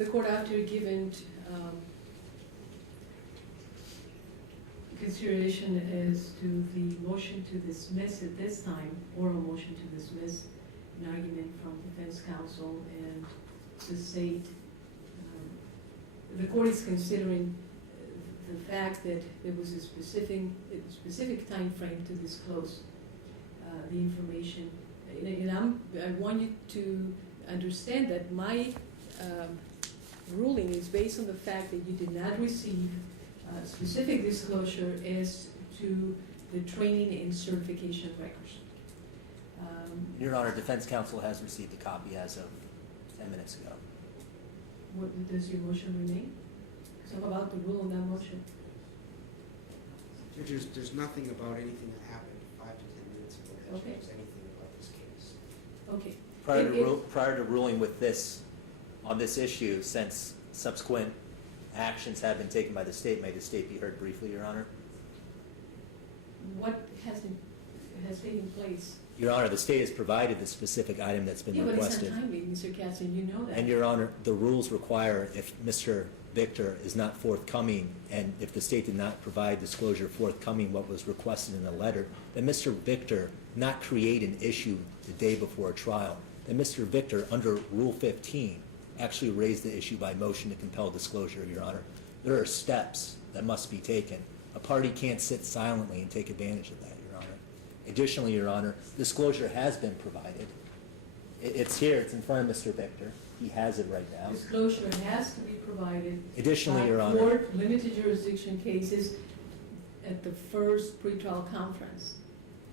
The court, after given consideration as to the motion to dismiss at this time, oral motion to dismiss, an argument from defense counsel and the state, the court is considering the fact that there was a specific time frame to disclose the information. And I want you to understand that my ruling is based on the fact that you did not receive specific disclosure as to the training and certification records. Your Honor, defense counsel has received a copy as of 10 minutes ago. What does your motion remain? So I'm about to rule on that motion. There's nothing about anything that happened 5 to 10 minutes ago that Okay. shows anything about this case. Okay. Prior to ruling with this, on this issue, since subsequent actions have been taken by the state, may the state be heard briefly, Your Honor? What has taken place? Your Honor, the state has provided the specific item that's been requested. Yeah, but it's untimely, Mr. Katz, and you know that. And Your Honor, the rules require if Mr. Victor is not forthcoming, and if the state did not provide disclosure forthcoming what was requested in the letter, then Mr. Victor not create an issue the day before a trial. Then Mr. Victor, under Rule 15, actually raised the issue by motion to compel disclosure, Your Honor. There are steps that must be taken. A party can't sit silently and take advantage of that, Your Honor. Additionally, Your Honor, disclosure has been provided. It's here. It's in front of Mr. Victor. He has it right now. Disclosure has to be provided. Additionally, by Your Honor. court limited jurisdiction cases at the first pretrial conference.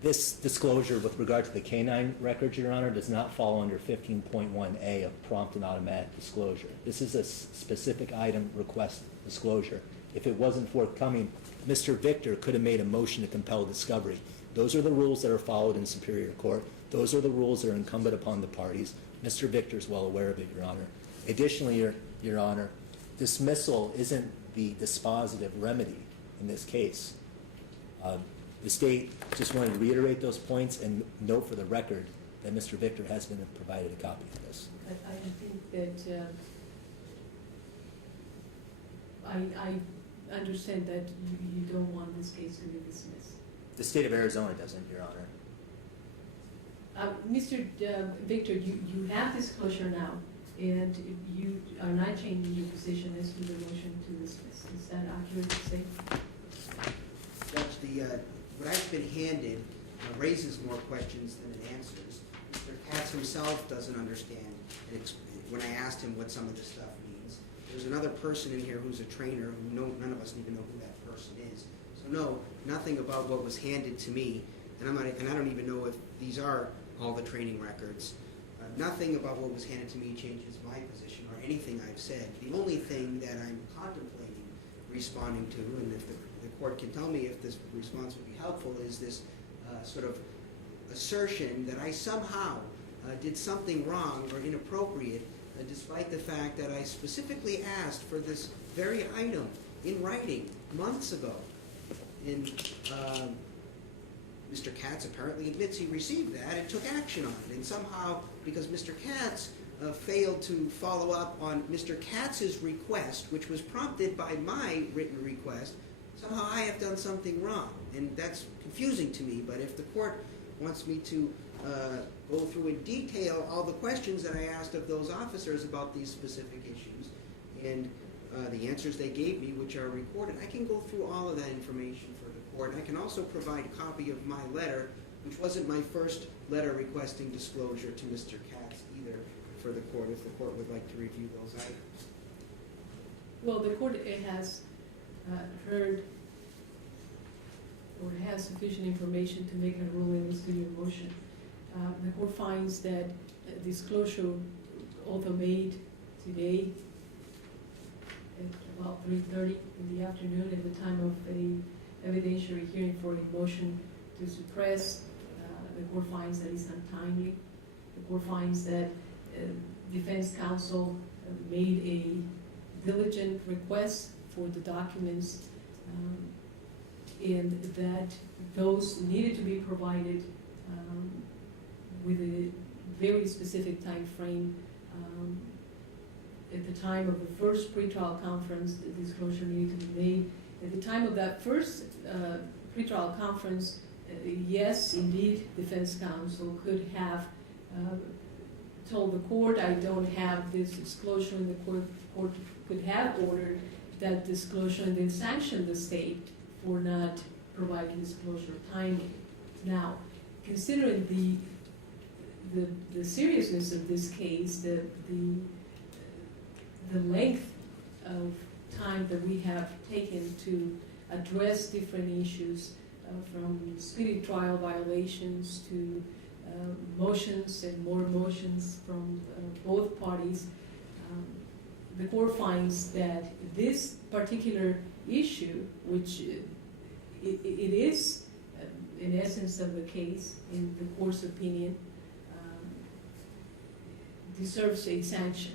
This disclosure with regard to the canine records, Your Honor, does not fall under 15.1A of prompt and automatic disclosure. This is a specific item request disclosure. If it wasn't forthcoming, Mr. Victor could have made a motion to compel discovery. Those are the rules that are followed in Superior Court. Those are the rules that are incumbent upon the parties. Mr. Victor is well aware of it, Your Honor. Additionally, Your Honor, dismissal isn't the dispositive remedy in this case. The state just wanted to reiterate those points and note for the record that Mr. Victor has been provided a copy of this. But I think that I understand that you don't want this case to be dismissed. The state of Arizona doesn't, Your Honor. Mr. Victor, you have disclosure now, and you are not changing your position as to the motion to dismiss. Is that accurate to say? Judge, what I've been handed raises more questions than it answers. Mr. Katz himself doesn't understand when I asked him what some of this stuff means. There's another person in here who's a trainer who none of us even know who that person is. So no, nothing about what was handed to me, and I don't even know if these are all the training records. Nothing about what was handed to me changes my position or anything I've said. The only thing that I'm contemplating responding to, and if the court can tell me if this response would be helpful, is this sort of assertion that I somehow did something wrong or inappropriate, despite the fact that I specifically asked for this very item in writing months ago. And Mr. Katz apparently admits he received that and took action on it. And somehow, because Mr. Katz failed to follow up on Mr. Katz's request, which was prompted by my written request, somehow I have done something wrong. And that's confusing to me. But if the court wants me to go through in detail all the questions that I asked of those officers about these specific issues and the answers they gave me, which are recorded, I can go through all of that information for the court. And I can also provide a copy of my letter, which wasn't my first letter requesting disclosure to Mr. Katz either, for the court, if the court would like to review those items. Well, the court has heard or has sufficient information to make a ruling as to your motion. The court finds that disclosure, although made today at about 3:30 in the afternoon at the time of a evidentiary hearing for a motion to suppress, the court finds that it's untimely. The court finds that defense counsel made a diligent request for the documents and that those needed to be provided with a very specific time frame at the time of the first pretrial conference, the disclosure needed to be made. At the time of that first pretrial conference, yes, indeed, defense counsel could have told the court, I don't have this disclosure, and the court could have ordered that disclosure and then sanctioned the state for not providing disclosure timely. Now, considering the seriousness of this case, the length of time that we have taken to address different issues, from speedy trial violations to motions and more motions from both parties, the court finds that this particular issue, which it is in essence of the case in the court's opinion, deserves a sanction.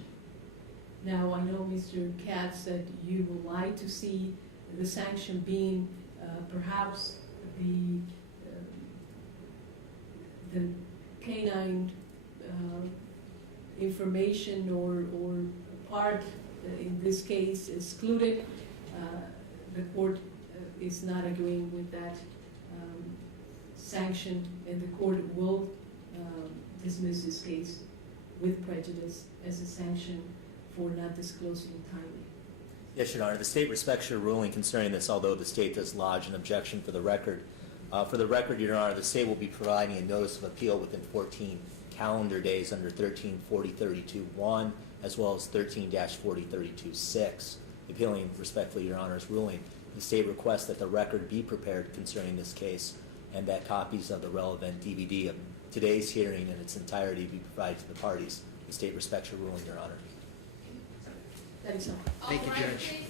Now, I know Mr. Katz said you would like to see the sanction being perhaps the canine information or part in this case excluded. The court is not agreeing with that sanction, and the court will dismiss this case with prejudice as a sanction for not disclosing timely. Yes, Your Honor. The state respects your ruling concerning this, although the state does lodge an objection for the record. For the record, Your Honor, the state will be providing a notice of appeal within 14 calendar days under 13-4032-1, as well as 13-4032-6. Appealing respectfully Your Honor's ruling, the state requests that the record be prepared concerning this case and that copies of the relevant DVD of today's hearing in its entirety be provided to the parties. The state respects your ruling, Your Honor. That is all. Thank you, All right, Judge. please.